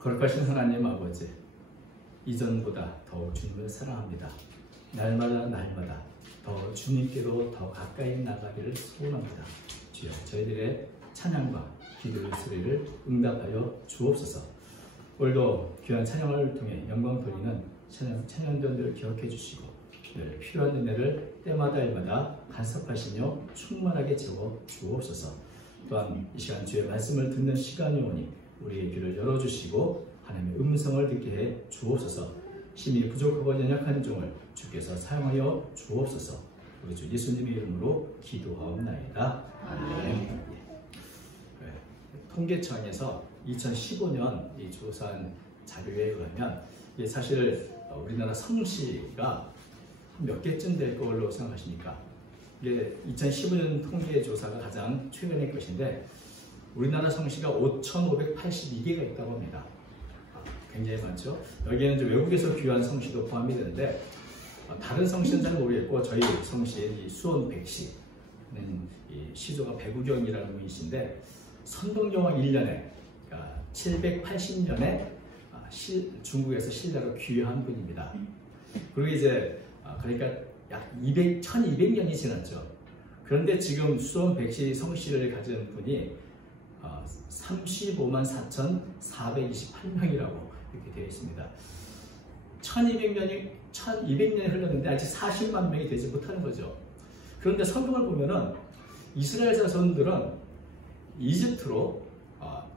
거룩하신 하나님 아버지, 이전보다 더욱 주님을 사랑합니다. 날마다 더 주님께로 더 가까이 나가기를 소원합니다. 주여, 저희들의 찬양과 기도의 소리를 응답하여 주옵소서. 오늘도 귀한 찬양을 통해 영광 돌리는 찬양전들을 기억해 주시고 늘 필요한 은혜를 때마다 간섭하시며 충만하게 채워 주옵소서. 또한 이 시간 주의 말씀을 듣는 시간이 오니 우리의 귀를 열어주시고 하나님의 음성을 듣게 해 주옵소서. 힘이 부족하고 연약한 종을 주께서 사용하여 주옵소서. 우리 주 예수님의 이름으로 기도하옵나이다. 아멘. 통계청에서 2015년 이 조사한 자료에 의하면 사실 우리나라 성씨가 몇 개쯤 될 걸로 생각하십니까? 이게 2015년 통계 조사가 가장 최근의 것인데 우리나라 성씨가 5,582개가 있다고 합니다. 굉장히 많죠. 여기에는 이제 외국에서 귀한 성씨도 포함이 되는데 다른 성씨는 잘 모르겠고 저희 성씨의 수원 백씨는 이 시조가 배구경이라는 분이신데 선동여왕 1년에 780년에 중국에서 신라로 귀화한 분입니다. 그리고 이제 그러니까 약 1200년이 지났죠. 그런데 지금 수원 백씨 성씨를 가진 분이 35만 4,428명이라고 이렇게 되어 있습니다. 1200년이 흘렀는데 아직 40만 명이 되지 못하는 거죠. 그런데 성경을 보면은 이스라엘 자손들은 이집트로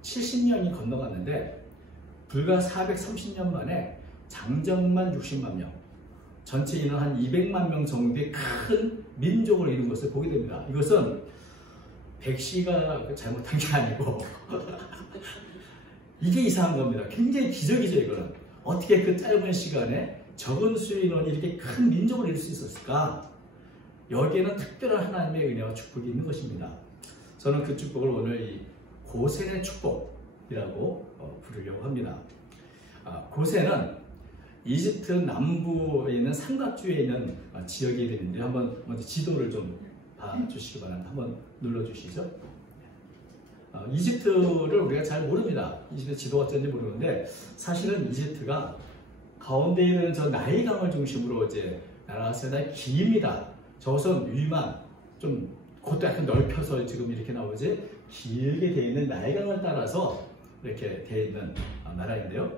70년이 건너갔는데 불과 430년 만에 장정만 60만 명, 전체 인원 한 200만 명 정도의 큰 민족을 이룬 것을 보게 됩니다. 이것은 백씨가 잘못한 게 아니고 이게 이상한 겁니다. 굉장히 기적이죠. 이거는 어떻게 그 짧은 시간에 적은 수의 인원이 이렇게 큰 민족을 이룰 수 있었을까? 여기에는 특별한 하나님의 은혜와 축복이 있는 것입니다. 저는 그 축복을 오늘 이 고센의 축복이라고 부르려고 합니다. 고센은 이집트 남부에 있는 삼각주에 있는 지역이 되는데 한번 먼저 지도를 좀 봐주시기 바랍니다. 한번 눌러주시죠. 이집트를 우리가 잘 모릅니다. 이집트 지도가 어쩐지 모르는데 사실은 이집트가 가운데 있는 저 나일강을 중심으로 이제 나라가 상당히 깁니다. 저것은 위만 좀 그것도 약간 넓혀서 지금 이렇게 나오지 길게 되어 있는 나일강을 따라서 이렇게 되어 있는 나라인데요.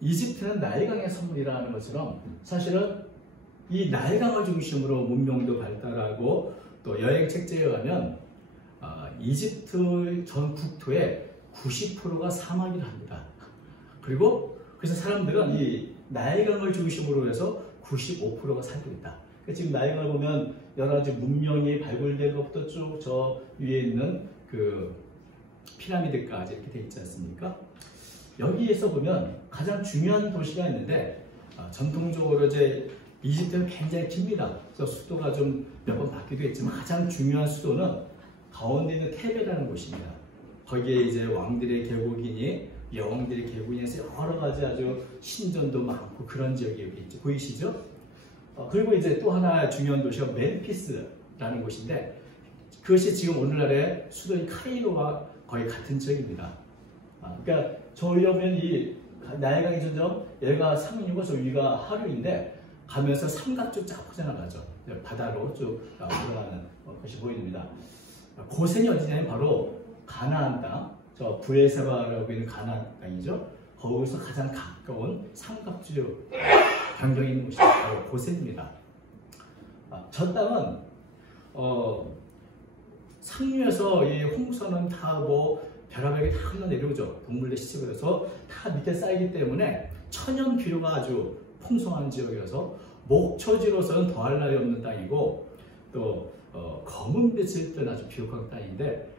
이집트는 나일강의 선물이라는 것처럼 사실은 이 나일강을 중심으로 문명도 발달하고 또 여행 책자에 의하면 이집트 전 국토의 90%가 사막이라 합니다. 그리고 그래서 사람들은 이 나일강을 중심으로 해서 95%가 살고 있다. 그러니까 지금 나일강을 보면 여러 가지 문명이 발굴된 것부터 쭉 저 위에 있는 그 피라미드까지 이렇게 되어 있지 않습니까? 여기에서 보면 가장 중요한 도시가 있는데 전통적으로 이제 이집트는 굉장히 깁니다. 그래서 수도가 좀 몇 번 바뀌기도 했지만 가장 중요한 수도는 가운데 있는 테베라는 곳입니다. 거기에 이제 왕들의 계곡이니 여왕들의 계곡이니 해서 여러 가지 아주 신전도 많고 그런 지역이 여기 있죠. 보이시죠? 그리고 이제 또 하나 중요한 도시가 멤피스라는 곳인데 그것이 지금 오늘날의 수도인 카이로와 거의 같은 지역입니다. 그러니까 저 위에 보면 이 나일강이 점점 얘가 상류고 저 위가 하류인데 가면서 삼각주 쫙 퍼져나가죠. 바다로 쭉 올라가는 것이 보입니다. 고센이 어디냐면 바로 가나안 땅, 저 브에세바라고 있는 가나안 땅이죠. 거기서 가장 가까운 삼각주 변경이 있는 곳이 바로 고센입니다. 저 땅은 상류에서 이 홍수는 다 뭐 벼락하게 다 흘러내려오죠. 동물들 시집을 다 밑에 쌓이기 때문에 천연 비료가 아주 풍성한 지역이어서 목초지로서는 더할 나위 없는 땅이고 또 검은 빛을 뜬 아주 비옥한 땅인데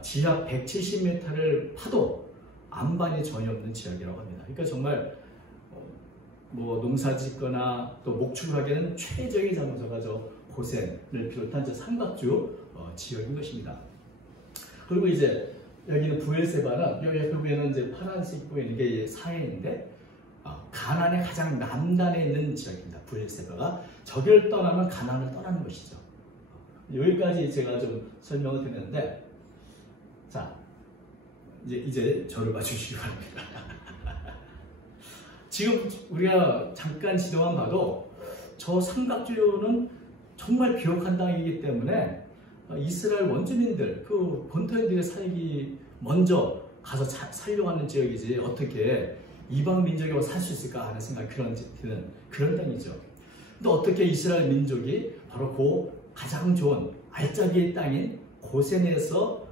지하 170m를 파도 안반이 전혀 없는 지역이라고 합니다. 그러니까 정말 뭐 농사 짓거나 또 목축하기에는 최적의 장소가 저 고센을 비롯한 저 삼각주 지역인 것입니다. 그리고 이제 여기는 브에세바는 여기 옆에 보이는 이제 파란색 보이는 게 사해인데 가나안의 가장 남단에 있는 지역입니다. 브에세바가 저기를 떠나면 가나안을 떠나는 것이죠. 여기까지 제가 좀 설명을 드렸는데 자 이제 저를 봐주시기 바랍니다. 지금 우리가 잠깐 지도만 봐도 저 삼각지대는 정말 비옥한 땅이기 때문에 이스라엘 원주민들, 그 본토인들의 살기 먼저 가서 살려고 하는 지역이지 어떻게 이방 민족이 살 수 있을까 하는 생각, 그런 땅이죠. 근데 어떻게 이스라엘 민족이 바로 그 가장 좋은 알짜기의 땅인 고센에서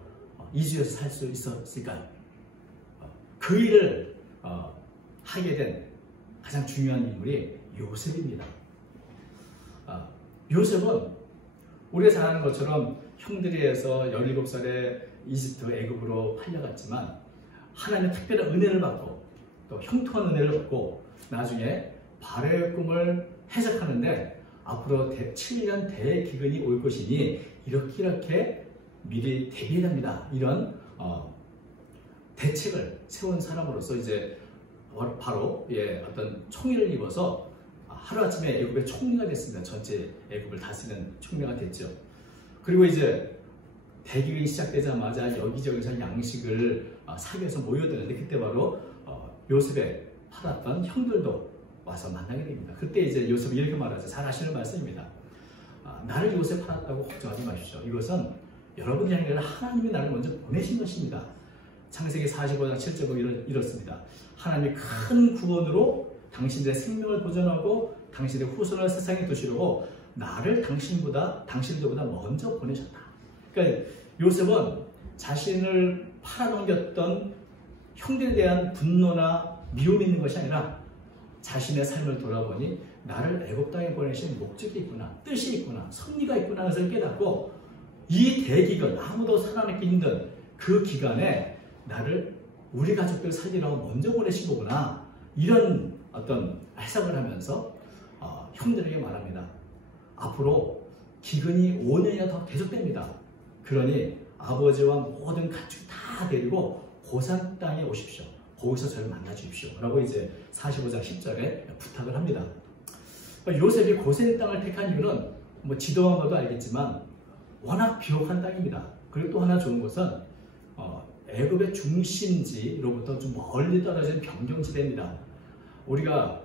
이주해서 살 수 있었을까요? 그 일을 하게 된 가장 중요한 인물이 요셉입니다. 요셉은 우리가 잘 아는 것처럼 형들이 해서 17살에 이집트 애굽으로 팔려갔지만 하나님의 특별한 은혜를 받고 또 형통한 은혜를 받고 나중에 바로의 꿈을 해석하는데 앞으로 7년 대기근이 올 것이니 이렇게 미리 대비합니다. 이런 대책을 세운 사람으로서 이제 바로 어떤 총리를 입어서 하루아침에 애굽의 총리가 됐습니다. 전체 애굽을 다스리는 총리가 됐죠. 그리고 이제 대기근이 시작되자마자 여기저기서 양식을 사기 위해서 모여드는데 그때 바로 요셉의 팔았던 형들도 와서 만나게 됩니다. 그때 이제 요셉이 이렇게 말하죠. 잘 아시는 말씀입니다. 나를 요셉 팔았다고 걱정하지 마십시오. 이것은 여러분이 아니라 하나님이 나를 먼저 보내신 것입니다. 창세기 45장 7절로 이렇습니다. 하나님이 큰 구원으로 당신들의 생명을 보존하고 당신의 후손을 세상에 두시려고 나를 당신들보다 먼저 보내셨다. 그러니까 요셉은 자신을 팔아넘겼던 형들에 대한 분노나 미움이 있는 것이 아니라 자신의 삶을 돌아보니 나를 애굽 땅에 보내신 목적이 있구나, 뜻이 있구나, 섭리가 있구나 하는 것을 깨닫고 이 대기근, 아무도 살아남기 힘든 그 기간에 나를 우리 가족들 살리라고 먼저 보내신 거구나, 이런 어떤 해석을 하면서 형들에게 말합니다. 앞으로 기근이 5년이나 더 계속됩니다. 그러니 아버지와 모든 가축 다 데리고 고산 땅에 오십시오. 거기서 저를 만나 주십시오. 라고 이제 45장 10절에 부탁을 합니다. 요셉이 고센 땅을 택한 이유는 뭐 지도만 봐도 알겠지만 워낙 비옥한 땅입니다. 그리고 또 하나 좋은 것은 애굽의 중심지로부터 좀 멀리 떨어진 변경지대입니다. 우리가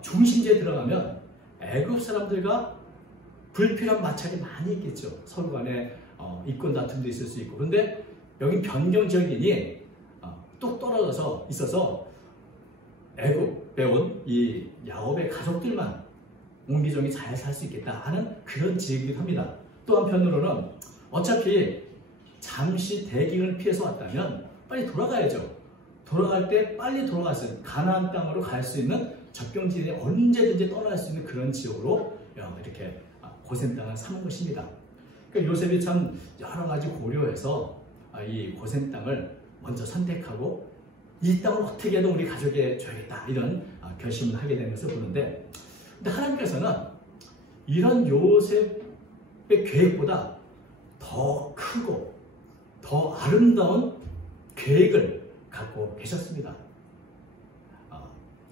중심지에 들어가면 애굽 사람들과 불필요한 마찰이 많이 있겠죠. 서로 간에 이권 다툼도 있을 수 있고. 그런데 여기 변경 지역이니 또 떨어져서 있어서 애굽에 온 이 야곱의 가족들만 옹기종이 잘 살 수 있겠다 하는 그런 지역이기도 합니다. 또 한편으로는 어차피 잠시 대기근을 피해서 왔다면 빨리 돌아가야죠. 돌아갈 때 빨리 돌아가서 가나안 땅으로 갈 수 있는 접경지대에 언제든지 떠날 수 있는 그런 지역으로 이렇게 고센 땅을 삼은 것입니다. 그러니까 요셉이 참 여러 가지 고려해서 이 고센 땅을 먼저 선택하고 이 땅을 어떻게든 우리 가족에 줘야겠다 이런 결심을 하게 된 것을 보는데, 근데 하나님께서는 이런 요셉의 계획보다 더 크고 더 아름다운 계획을 갖고 계셨습니다.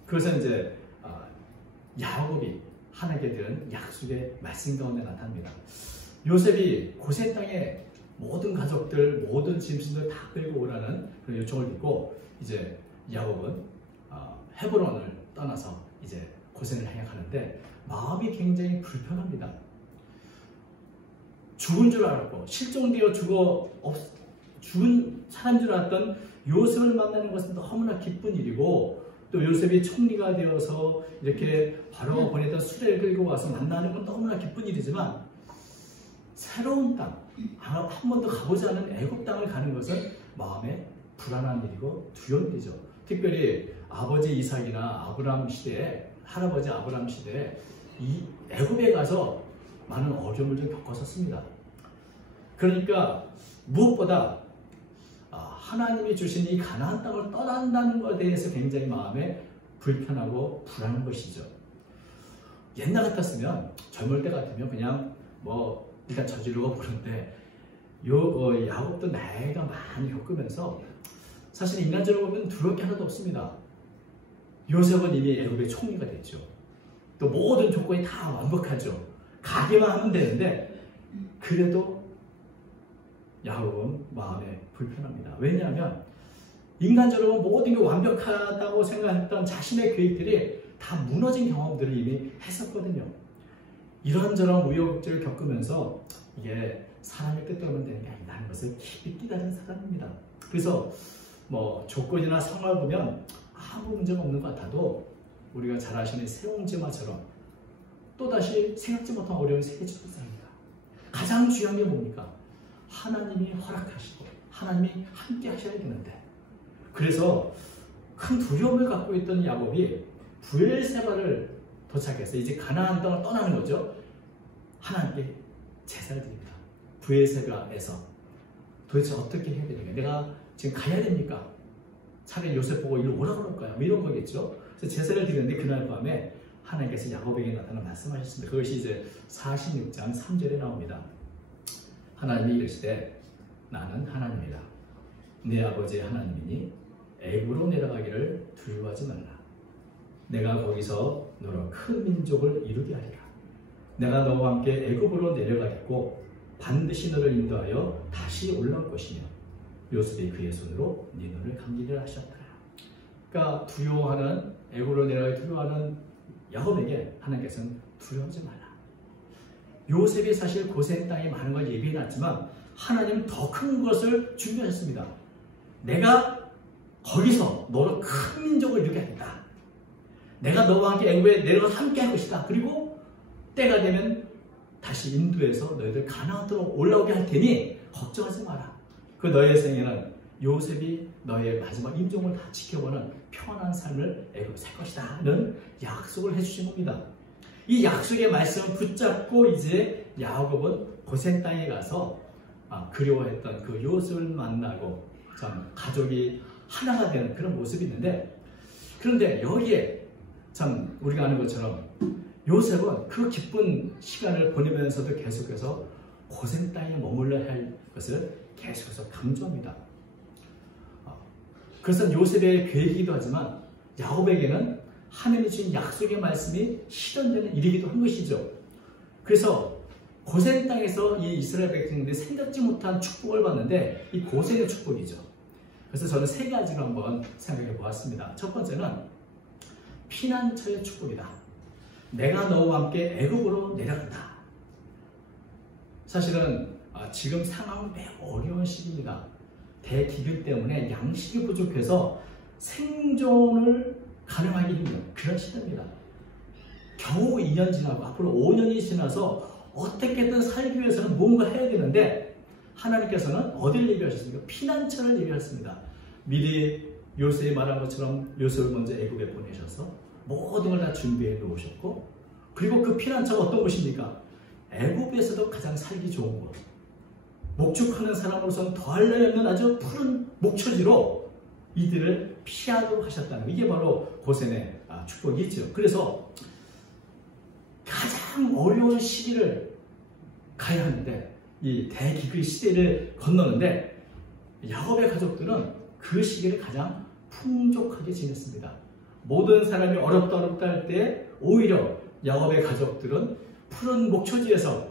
그것은 이제 야곱이 하나님께 드린 약속의 말씀 가운데 나타납니다. 요셉이 고센 땅에 모든 가족들, 모든 짐승들 다 끌고 오라는 그런 요청을 듣고 이제 야곱은 헤브론을 떠나서 이제 고센을 향하는데 마음이 굉장히 불편합니다. 죽은 줄 알았고 실종되어 죽은 사람인 줄 알았던 요셉을 만나는 것은 너무나 기쁜 일이고, 또 요셉이 총리가 되어서 이렇게 바로 보냈던 수레를 끌고 와서 만나는 건 너무나 기쁜 일이지만 새로운 땅, 한 번도 가보지 않은 애굽 땅을 가는 것은 마음에 불안한 일이고 두려운 일이죠. 특별히 아버지 이삭이나 아브라함 시대에, 할아버지 아브라함 시대에 이 애굽에 가서 많은 어려움을 좀 겪었었습니다. 그러니까 무엇보다 하나님이 주신 이 가나안 땅을 떠난다는 것에 대해서 굉장히 마음에 불편하고 불안한 것이죠. 옛날 같았으면, 젊을 때 같으면 그냥 일단 저지르고 보는데 야곱도 나이가 많이 겪으면서 사실 인간적으로 보면 두려울 게 하나도 없습니다. 요셉은 이미 애굽의 총리가 됐죠. 또 모든 조건이 다 완벽하죠. 가기만 하면 되는데 그래도 야곱은 마음에 불편합니다. 왜냐하면 인간적으로 모든 게 완벽하다고 생각했던 자신의 계획들이 다 무너진 경험들을 이미 했었거든요. 이런저런 우여곡절을 겪으면서 이게 사람의 뜻대로는 되는 게 아니라는 것을 깊이 깨달은 사람입니다. 그래서 뭐 조건이나 상황을 보면 아무 문제가 없는 것 같아도 우리가 잘 아시는 세옹지마처럼 또다시 생각지 못한 어려움이 생기지 않습니다. 가장 중요한 게 뭡니까? 하나님이 허락하시고 하나님이 함께 하셔야 되는데, 그래서 큰 두려움을 갖고 있던 야곱이 브엘세바를 도착해서 이제 가나안 땅을 떠나는 거죠. 하나님께 제사를 드립니다. 브엘세바에서 도대체 어떻게 해야 되는가? 내가 지금 가야 됩니까? 차라리 요셉 보고 이리 오라 그럴까요? 뭐 이런 거겠죠. 그래서 제사를 드리는데 그날 밤에 하나님께서 야곱에게 나타나 말씀하셨습니다. 그것이 이제 46장 3절에 나옵니다. 하나님이 이르시되 나는 하나님이다. 네 아버지의 하나님이니 애굽으로 내려가기를 두려워하지 말라. 내가 거기서 너로 큰 민족을 이루게 하리라. 내가 너와 함께 애굽으로 내려가겠고 반드시 너를 인도하여 다시 올라올 것이며 요셉이 그의 손으로 네 눈을 감기리라 하셨다. 그러니까 두려워하는, 애굽으로 내려가기 두려워하는 야곱에게 하나님께서는 두려워하지 말라. 요셉이 사실 고센 땅에 많은 걸 예비해놨지만 하나님은 더 큰 것을 준비하셨습니다. 내가 거기서 너로 큰 민족을 이루게 하겠다. 내가 너와 함께 애굽에 내려가서 함께 할 것이다. 그리고 때가 되면 다시 인도해서 너희들 가나안 땅으로 올라오게 할 테니 걱정하지 마라. 그 너희의 생애는 요셉이 너의 마지막 임종을 다 지켜보는 평안한 삶을 애굽에 살 것이다 는 약속을 해주신 겁니다. 이 약속의 말씀을 붙잡고 이제 야곱은 고센 땅에 가서 그리워했던 그 요셉을 만나고 참 가족이 하나가 되는 그런 모습이 있는데, 그런데 여기에 참 우리가 아는 것처럼 요셉은 그 기쁜 시간을 보내면서도 계속해서 고센 땅에 머물러야 할 것을 계속해서 강조합니다. 그래서 요셉의 계획이기도 하지만 야곱에게는 하나님이 주신 약속의 말씀이 실현되는 일이기도 한 것이죠. 그래서 고센 땅에서 이 이스라엘 백성들이 생각지 못한 축복을 받는데 이 고센의 축복이죠. 그래서 저는 세 가지로 한번 생각해 보았습니다. 첫 번째는 피난처의 축복이다. 내가 너와 함께 애굽으로 내려간다. 사실은 지금 상황은 매우 어려운 시기입니다. 대기근 때문에 양식이 부족해서 생존을 가능하기 힘든 그런 시대입니다. 겨우 2년 지나고 앞으로 5년이 지나서 어떻게든 살기 위해서는 뭔가 해야 되는데 하나님께서는 어디를 예비하셨습니까? 피난처를 예비하셨습니다. 미리 요셉이 말한 것처럼 요셉을 먼저 애굽에 보내셔서 모든 걸 다 준비해 놓으셨고, 그리고 그 피난처가 어떤 곳입니까? 애굽에서도 가장 살기 좋은 곳, 목축하는 사람으로서는 더할 나위 없는 아주 푸른 목초지로 이들을 피하도록 하셨다는, 이게 바로 고센의 축복이죠. 그래서 가장 어려운 시기를 가야 하는데, 이 대기근 시대를 건너는데 야곱의 가족들은 그 시기를 가장 풍족하게 지냈습니다. 모든 사람이 어렵다 할 때 오히려 야곱의 가족들은 푸른 목초지에서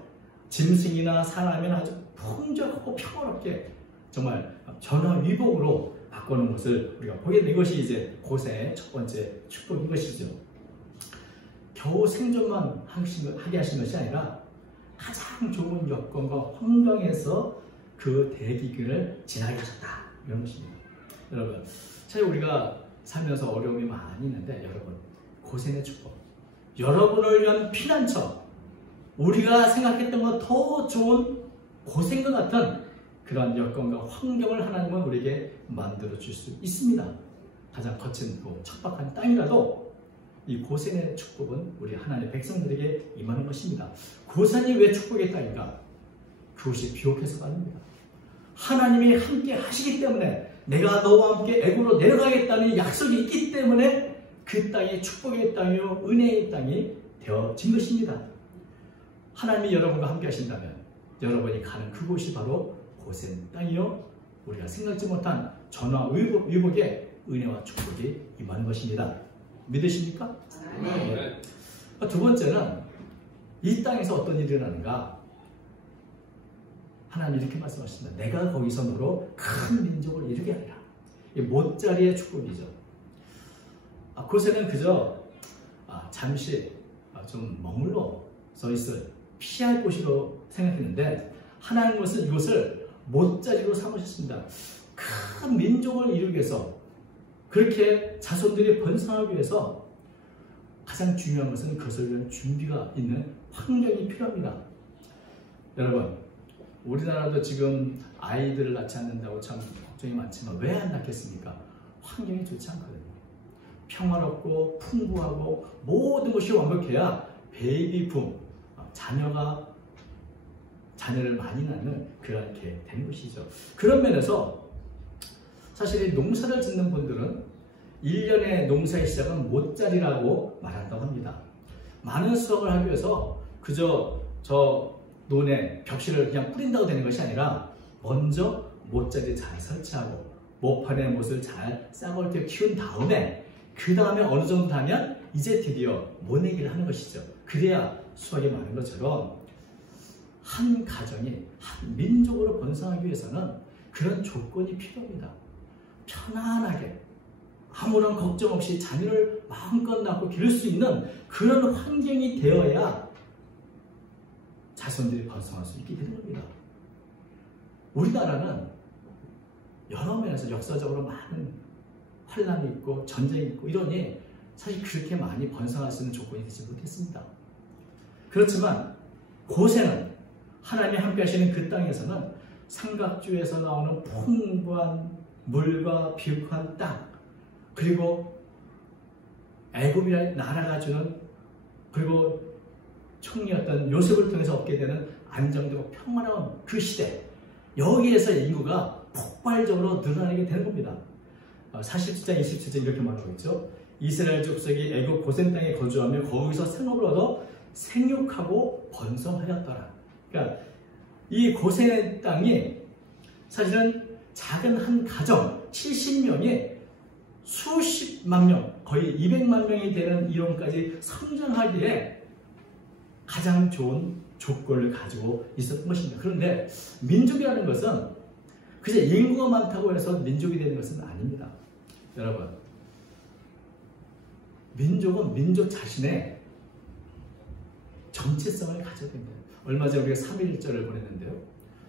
짐승이나 사람이나 아주 풍족하고 평화롭게 정말 전화위복으로 바꾸는 것을 우리가 보게 된 것이 이제 고센의 첫 번째 축복인 것이죠. 겨우 생존만 하게 하신 것이 아니라 가장 좋은 여건과 환경에서 그 대기근을 지나게 하셨다, 이런 것입니다. 여러분, 사실 우리가 살면서 어려움이 많이 있는데 여러분, 고센의 축복, 여러분을 위한 피난처, 우리가 생각했던 것 더 좋은 고센과 같은 그런 여건과 환경을 하나님은 우리에게 만들어 줄 수 있습니다. 가장 거친 척박한 땅이라도 이 고센의 축복은 우리 하나님의 백성들에게 임하는 것입니다. 고센이 왜 축복의 땅인가? 그것이 비옥해서가 아닙니다. 하나님이 함께 하시기 때문에, 내가 너와 함께 애굽으로 내려가겠다는 약속이 있기 때문에 그 땅이 축복의 땅이요 은혜의 땅이 되어진 것입니다. 하나님이 여러분과 함께 하신다면 여러분이 가는 그곳이 바로 고센 땅이요 우리가 생각지 못한 전화위복의 은혜와 축복이 임하는 것입니다. 믿으십니까? 네. 두 번째는 이 땅에서 어떤 일이 일어나는가? 하나님 이렇게 말씀하십니다. 내가 거기서 너로 큰 민족을 이루게 하리라. 이 못자리의 축복이죠. 고세는 그저 잠시 좀 머물러 서 있을 피할 곳으로 생각했는데 하나님은 이것을 못자리로 삼으셨습니다. 큰 민족을 이루기 위해서 그렇게 자손들이 번성하기 위해서 가장 중요한 것은 그것을 위한 준비가 있는 환경이 필요합니다. 여러분, 우리나라도 지금 아이들을 낳지 않는다고 참 걱정이 많지만 왜 안 낳겠습니까? 환경이 좋지 않거든요. 평화롭고 풍부하고 모든 것이 완벽해야 베이비붐, 자녀를 많이 낳는 그렇게 된 것이죠. 그런 면에서 사실 이 농사를 짓는 분들은 1년의 농사의 시작은 못자리라고 말한다고 합니다. 많은 수확을 하기 위해서 그저 저 논에 벽실을 그냥 뿌린다고 되는 것이 아니라 먼저 못자리 잘 설치하고 모판에 못을 잘 싹을테 키운 다음에 그 다음에 어느 정도 하면 이제 드디어 모내기를 하는 것이죠. 그래야 수확이 많은 것처럼 한 가정이 한 민족으로 번성하기 위해서는 그런 조건이 필요합니다. 편안하게 아무런 걱정 없이 자녀를 마음껏 낳고 기를 수 있는 그런 환경이 되어야 자손들이 번성할 수 있게 되는 겁니다. 우리나라는 여러 면에서 역사적으로 많은 환란이 있고 전쟁이 있고 이러니 사실 그렇게 많이 번성할 수 있는 조건이 되지 못했습니다. 그렇지만 고세는 하나님이 함께 하시는 그 땅에서는 삼각주에서 나오는 풍부한 물과 비옥한 땅, 그리고 애굽이라는 나라가 주는, 그리고 총리였던 요셉을 통해서 얻게 되는 안정되고 평화로운 그 시대, 여기에서 인구가 폭발적으로 늘어나게 되는 겁니다. 47장 27절 이렇게 말하고 있죠. 이스라엘 족속이 애굽 고센 땅에 거주하며 거기서 생업을 얻어 생육하고 번성하였더라. 그러니까 이 고센 땅이 사실은 작은 한 가정 70명이 수십만 명, 거의 200만 명이 되는 이론까지 성장하기에 가장 좋은 조건을 가지고 있었던 것입니다. 그런데 민족이라는 것은 그저 인구가 많다고 해서 민족이 되는 것은 아닙니다. 여러분, 민족은 민족 자신의 정체성을 가져야 됩니다. 얼마 전에 우리가 3.1절을 보냈는데요.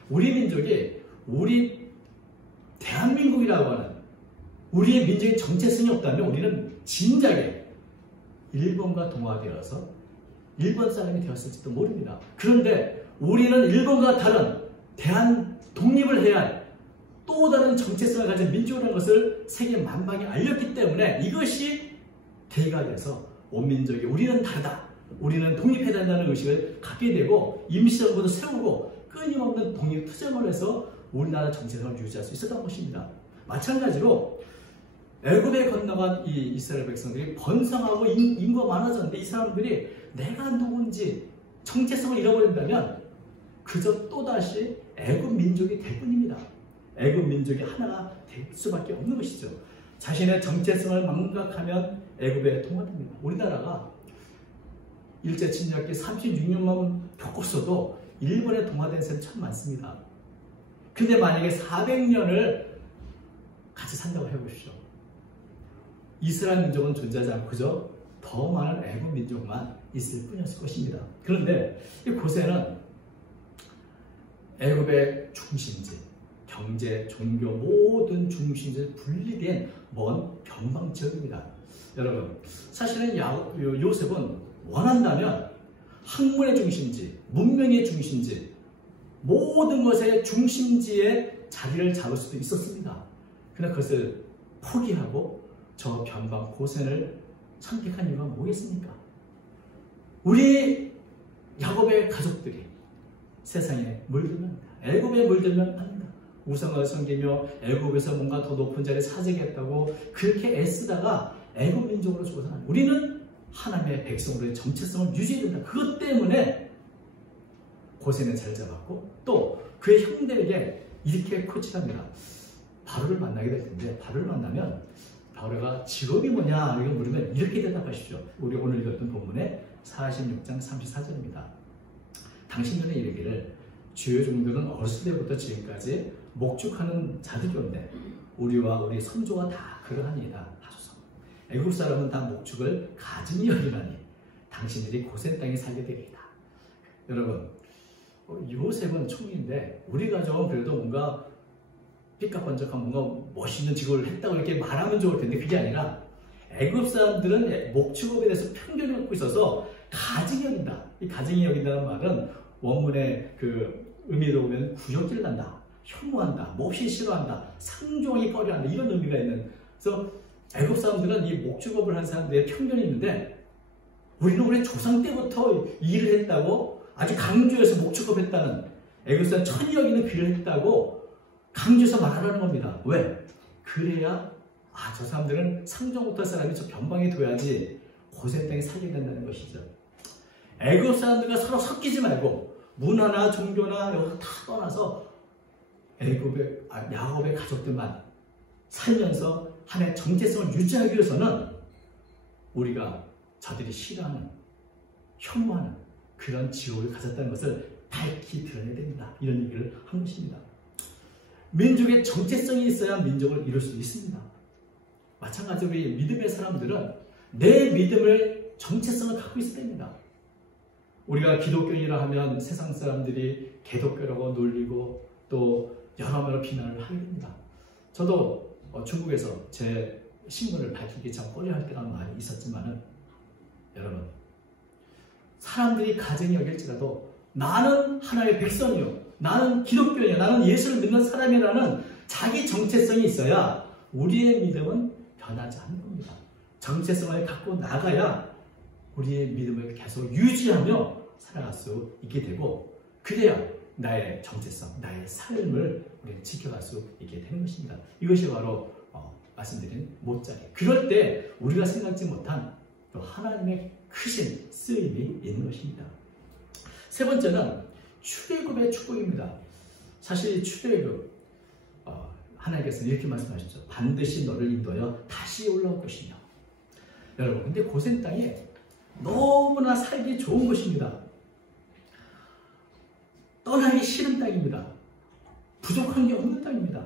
우리 민족이 우리 대한민국이라고 하는 우리의 민족의 정체성이 없다면 우리는 진작에 일본과 동화되어서 일본 사람이 되었을지도 모릅니다. 그런데 우리는 일본과 다른 대한 독립을 해야 할 또 다른 정체성을 가진 민족이라는 것을 세계 만방에 알렸기 때문에 이것이 계기가 돼서 온 민족이 우리는 다르다, 우리는 독립해야 된다는 의식을 갖게 되고 임시정부도 세우고 끊임없는 독립투쟁을 해서 우리나라 정체성을 유지할 수 있었던 것입니다. 마찬가지로 애굽에 건너간 이 이스라엘 백성들이 번성하고 인구가 많아졌는데 이 사람들이 내가 누군지 정체성을 잃어버린다면 그저 또다시 애굽 민족이 될 뿐입니다. 애굽 민족이 하나가 될 수밖에 없는 것이죠. 자신의 정체성을 망각하면 애굽에 동화됩니다. 우리나라가 일제 침략기 36년만 겪었어도 일본에 동화된 사람이 참 많습니다. 근데 만약에 400년을 같이 산다고 해보십시오. 이스라엘 민족은 존재하지 않고 그저 더 많은 애굽 민족만 있을 뿐이었을 것입니다. 그런데 이 고세는 애굽의 중심지, 경제, 종교 모든 중심지에 분리된 먼 변방 지역입니다. 여러분, 사실은 요셉은 원한다면 학문의 중심지, 문명의 중심지, 모든 것의 중심지에 자리를 잡을 수도 있었습니다. 그러나 그것을 포기하고 저 변방 고센을 선택한 이유가 뭐겠습니까? 우리 야곱의 가족들이 세상에 물들면 애굽에 물들면 안 된다. 우상을 섬기며 애굽에서 뭔가 더 높은 자리에 차지하겠다고 그렇게 애쓰다가 애굽 민족으로 죽어서 우리는 하나님의 백성으로의 정체성을 유지해야 된다. 그것 때문에 고센을 잘 잡았고 또 그의 형들에게 이렇게 코치합니다. 바로를 만나게 될 텐데 바로를 만나면 바로가 직업이 뭐냐 이렇게 물으면 이렇게 대답하십시오. 우리 오늘 읽었던 본문의 46장 34절입니다. 당신들은 이르기를 주의 종들은 어렸을 때부터 지금까지 목축하는 자들이었는데 우리와 우리 선조가 다 그러하니이다 하소서. 애굽 사람은 다 목축을 가증히 여기나니 당신들이 고센 땅에 살게 되리이다. 여러분, 요셉은 총리인데 우리가 좀 그래도 뭔가 삐까번쩍한 뭔가 멋있는 직업을 했다고 이렇게 말하면 좋을 텐데 그게 아니라 애굽 사람들은 목축업에 대해서 편견을 갖고 있어서 가증히 여긴다. 이 가증히 여긴다는 말은 원문의 그 의미로 보면 구역질 난다, 혐오한다, 몹시 싫어한다, 상종하기 꺼려한다 이런 의미가 있는. 그래서 애굽 사람들은 이 목축업을 한 사람들의 편견이 있는데 우리는 우리 조상 때부터 일을 했다고 아주 강조해서 목축업 했다는 애굽 사람 천이 여기는 귀를 했다고 강조해서 말하는 겁니다. 왜? 그래야 저 사람들은 상종 못할 사람이 저 변방에 둬야지 고센 땅에 살게 된다는 것이죠. 애굽 사람들과 서로 섞이지 말고 문화나 종교나 여기서 다 떠나서 야곱의 가족들만 살면서 하나의 정체성을 유지하기 위해서는 우리가 저들이 싫어하는, 혐오하는 그런 지옥을 가졌다는 것을 밝히 드러내야 됩니다. 이런 얘기를 한 것입니다. 민족의 정체성이 있어야 민족을 이룰 수 있습니다. 마찬가지로 우리 믿음의 사람들은 내 믿음을 정체성을 갖고 있어야 됩니다. 우리가 기독교인이라 하면 세상 사람들이 개독교라고 놀리고 또 여러모로 비난을 하게 됩니다. 저도 중국에서 제 신분을 밝히기 참 꺼려할 때가 많이 있었지만은 여러분, 사람들이 가증히 여길지라도 나는 하나의 백성이요, 나는 기독교인이요, 나는 예수를 믿는 사람이라는 자기 정체성이 있어야 우리의 믿음은 변하지 않는 겁니다. 정체성을 갖고 나가야 우리의 믿음을 계속 유지하며 살아갈 수 있게 되고 그래야 나의 정체성, 나의 삶을 우리는 지켜갈 수 있게 되는 것입니다. 이것이 바로 말씀드린 못자리. 그럴 때 우리가 생각지 못한 또 하나님의 크신 쓰임이 있는 것입니다. 세 번째는 출애굽의 축복입니다. 사실 출애굽 하나님께서 이렇게 말씀하셨죠. 반드시 너를 인도하여 다시 올라올 것이며. 여러분, 근데 고센 땅에 너무나 살기 좋은 것입니다. 떠나기 싫은 땅입니다. 부족한 게 없는 땅입니다.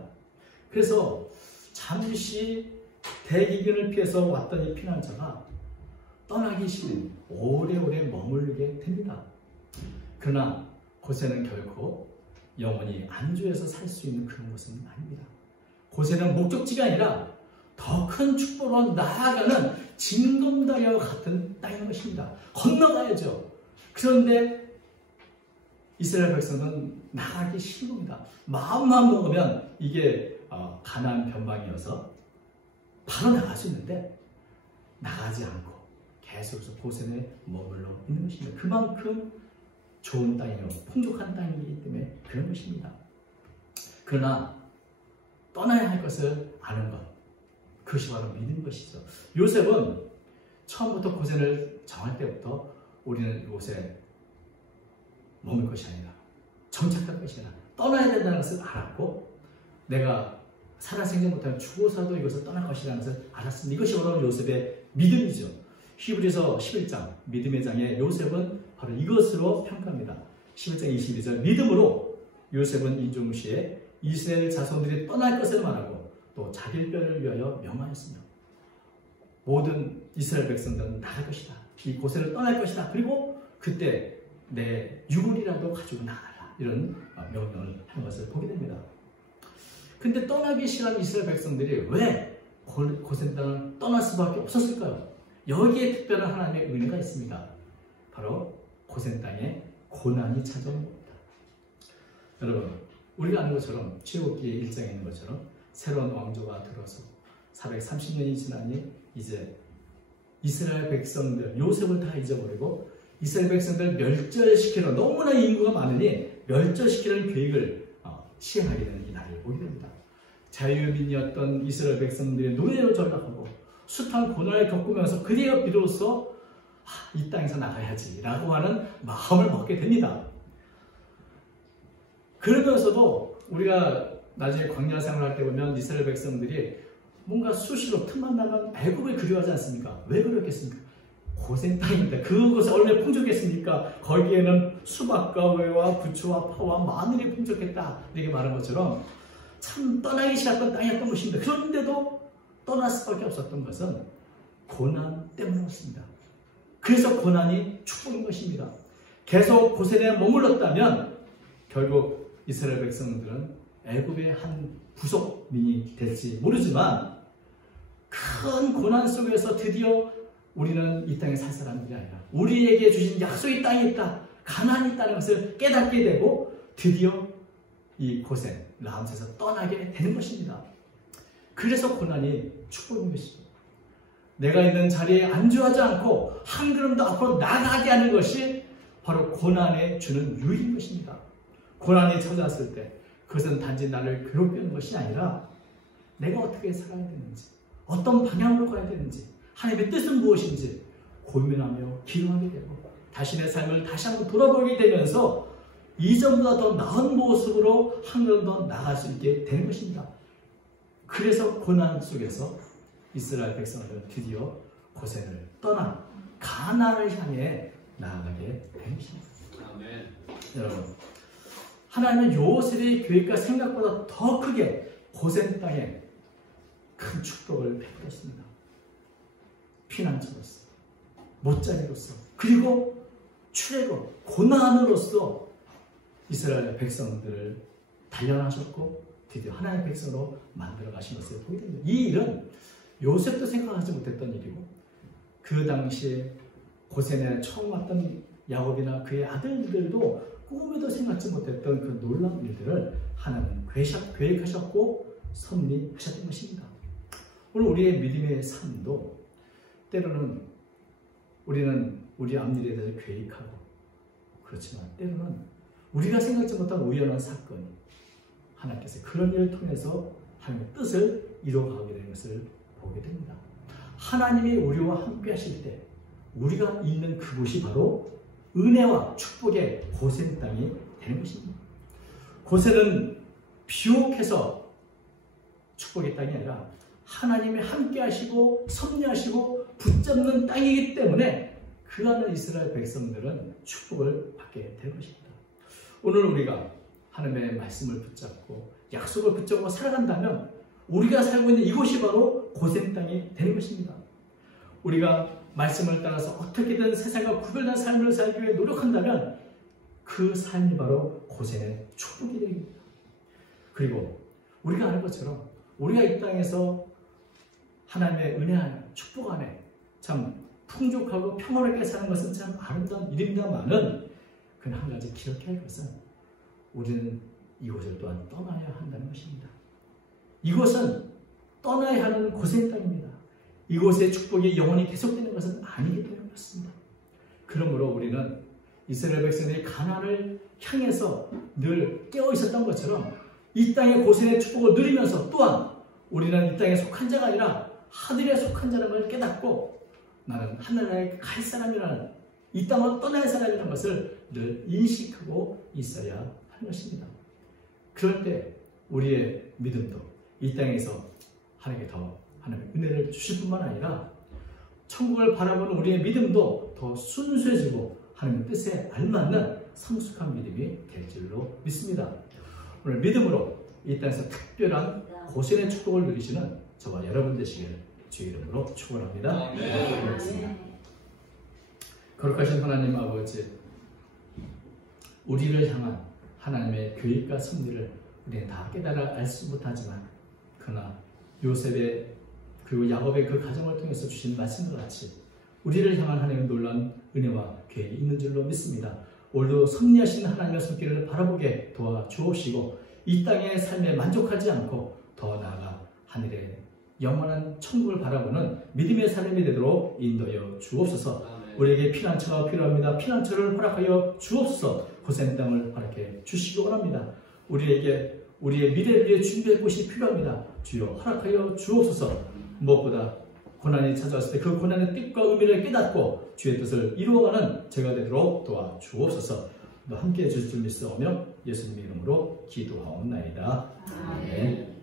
그래서 잠시 대기근을 피해서 왔던 이 피난자가 떠나기 싫은 오래오래 머물게 됩니다. 그러나 고센은 결코 영원히 안주해서 살 수 있는 그런 곳은 아닙니다. 고센은 목적지가 아니라 더 큰 축복으로 나아가는 징검다리와 같은 땅인 것입니다. 건너가야죠. 그런데 이스라엘 백성은 나가기 싫은 겁니다. 마음만 먹으면 이게 가나안 변방이어서 바로 나갈 수 있는데 나가지 않고 계속해서 고센에 머물러 있는 것입니다. 그만큼 좋은 땅이요, 풍족한 땅이기 때문에 그런 것입니다. 그러나 떠나야 할 것을 아는 것, 그것이 바로 믿는 것이죠. 요셉은 처음부터 고센을 정할 때부터 우리는 이곳에 머물 것이 아니라 정착할 것이 아니라 떠나야 된다는 것을 알았고 내가 살아생전 못하면 죽어서도 이것을 떠날 것이라는 것을 알았습니다. 이것이 바로 요셉의 믿음이죠. 히브리서 11장 믿음의 장에 요셉은 바로 이것으로 평가합니다. 11장 22절 믿음으로 요셉은 인중시에 이스라엘 자손들이 떠날 것을 말하고 또 자기 뼈를 위하여 명하였으며 모든 이스라엘 백성들은 나갈 것이다. 이 고센을 떠날 것이다. 그리고 그때 내 유골이라도 가지고 나가라. 이런 명령을 한 것을 보게 됩니다. 근데 떠나기 싫어하는 이스라엘 백성들이 왜 고센 땅을 떠날 수밖에 없었을까요? 여기에 특별한 하나님의 은혜가 있습니다. 바로 고센 땅에 고난이 찾아온 겁니다. 여러분, 우리가 아는 것처럼 출애굽기 1장에 있는 것처럼 새로운 왕조가 들어서 430년이 지나니 이제 이스라엘 백성들, 요셉을 다 잊어버리고 이스라엘 백성들 멸절시키는, 너무나 인구가 많으니 멸절시키는 계획을 시행하게 되는 이 날을 보게 됩니다. 자유민이었던 이스라엘 백성들이 노예로 전락하고 숱한 고난을 겪으면서 그래야 비로소 이 땅에서 나가야지 라고 하는 마음을 먹게 됩니다. 그러면서도 우리가 나중에 광야 생활할 때 보면 이스라엘 백성들이 뭔가 수시로 틈만 나면 애굽을 그리워하지 않습니까? 왜 그렇겠습니까? 고센 땅입니다. 그것이 얼마나 풍족했습니까? 거기에는 수박과 외와 부추와 파와 마늘이 풍족했다. 이렇게 말한 것처럼 참 떠나기 싫었던 땅이었던 것입니다. 그런데도 떠날 수밖에 없었던 것은 고난 때문이었습니다. 그래서 고난이 축복인 것입니다. 계속 고센에 머물렀다면 결국 이스라엘 백성들은 애굽의 한 부속민이 될지 모르지만 큰 고난 속에서 드디어 우리는 이 땅에 살 사람들이 아니라 우리에게 주신 약속의 땅이 있다, 가나안이 있다는 것을 깨닫게 되고 드디어 이 고센, 라암스에서 떠나게 되는 것입니다. 그래서 고난이 축복인 것입니다. 내가 있는 자리에 안주하지 않고 한 걸음도 앞으로 나가게 하는 것이 바로 고난에 주는 유익인 것입니다. 고난이 찾아왔을 때 그것은 단지 나를 괴롭히는 것이 아니라 내가 어떻게 살아야 되는지, 어떤 방향으로 가야 되는지, 하나님의 뜻은 무엇인지 고민하며 기도하게 되고 자신의 삶을 다시 한번 돌아보게 되면서 이전보다 더 나은 모습으로 한 걸음 더 나아갈 수 있게 되는 것입니다. 그래서 고난 속에서 이스라엘 백성들은 드디어 고센을 떠나 가나안을 향해 나아가게 된 것입니다. 아멘. 여러분, 하나님은 요셉의 계획과 생각보다 더 크게 고센 땅에 큰 축복을 베풀었습니다. 피난처로서, 못자리로서, 그리고 출애굽, 고난으로서 이스라엘 백성들을 단련하셨고 드디어 하나님의 백성으로 만들어 가신 것을 보게 됩니다. 이 일은 요셉도 생각하지 못했던 일이고 그 당시에 고센에 처음 왔던 야곱이나 그의 아들들도 꿈에도 생각지 못했던 그 놀라운 일들을 하나님은 계획하셨고 섭리하셨던 것입니다. 오늘 우리의 믿음의 삶도 때로는 우리는 우리 앞일에 대해서 계획하고 그렇지만 때로는 우리가 생각지 못한 우연한 사건이 하나님께서 그런 일을 통해서 하나님의 뜻을 이루어가게 되는 것을 보게 됩니다. 하나님이 우리와 함께 하실 때 우리가 있는 그곳이 바로 은혜와 축복의 고센 땅이 되는 것입니다. 고센은 비옥해서 축복의 땅이 아니라 하나님이 함께 하시고 섭리하시고 붙잡는 땅이기 때문에 그 안에 이스라엘 백성들은 축복을 받게 될 것입니다. 오늘 우리가 하나님의 말씀을 붙잡고 약속을 붙잡고 살아간다면 우리가 살고 있는 이곳이 바로 고센 땅이 되는 것입니다. 우리가 말씀을 따라서 어떻게든 세상과 구별된 삶을 살기 위해 노력한다면 그 삶이 바로 고센의 축복이 됩니다. 그리고 우리가 아는 것처럼 우리가 이 땅에서 하나님의 은혜 안에 축복 안에 참 풍족하고 평안하게 사는 것은 참 아름다운 일입니다만은 그는 한 가지 기억해야 할 것은 우리는 이곳을 또한 떠나야 한다는 것입니다. 이곳은 떠나야 하는 고센 땅입니다. 이곳의 축복이 영원히 계속되는 것은 아니기 때문에 그렇습니다. 그러므로 우리는 이스라엘 백성들이 가나안을 향해서 늘 깨어 있었던 것처럼 이 땅의 고센의 축복을 누리면서 또한 우리는 이 땅에 속한 자가 아니라 하늘에 속한 자라는 걸 깨닫고 나는 하늘나라에 갈 사람이라는 이 땅을 떠날 사람이라는 것을 늘 인식하고 있어야 하는 것입니다. 그럴 때 우리의 믿음도 이 땅에서 하나님께 더 하나님의 은혜를 주실 뿐만 아니라 천국을 바라보는 우리의 믿음도 더 순수해지고 하나님의 뜻에 알맞는 성숙한 믿음이 될 줄로 믿습니다. 오늘 믿음으로 이 땅에서 특별한 고센의 축복을 누리시는 저와 여러분 되시길 주의 이름으로 축원합니다. 거룩하신 하나님 아버지, 우리를 향한 하나님의 계획과 섭리를 우리는 다 깨달아 알지 못하지만 그러나 요셉의 그리고 야곱의 그 가정을 통해서 주신 말씀과 같이 우리를 향한 하나님의 놀라운 은혜와 계획이 있는 줄로 믿습니다. 오늘도 섭리하신 하나님의 손길을 바라보게 도와주옵시고 이 땅의 삶에 만족하지 않고 더 나아가 하늘의 영원한 천국을 바라보는 믿음의 삶이 되도록 인도하여 주옵소서. 우리에게 피난처가 필요합니다. 피난처를 허락하여 주옵소서. 고센 땅을 허락해 주시기 원합니다. 우리에게 우리의 미래를 위해 준비할 곳이 필요합니다. 주여 허락하여 주옵소서. 무엇보다 고난이 찾아왔을 때 그 고난의 뜻과 의미를 깨닫고 주의 뜻을 이루어가는 제가 되도록 도와주옵소서. 함께해 주실 줄 믿사오며 예수님의 이름으로 기도하옵나이다. 아멘.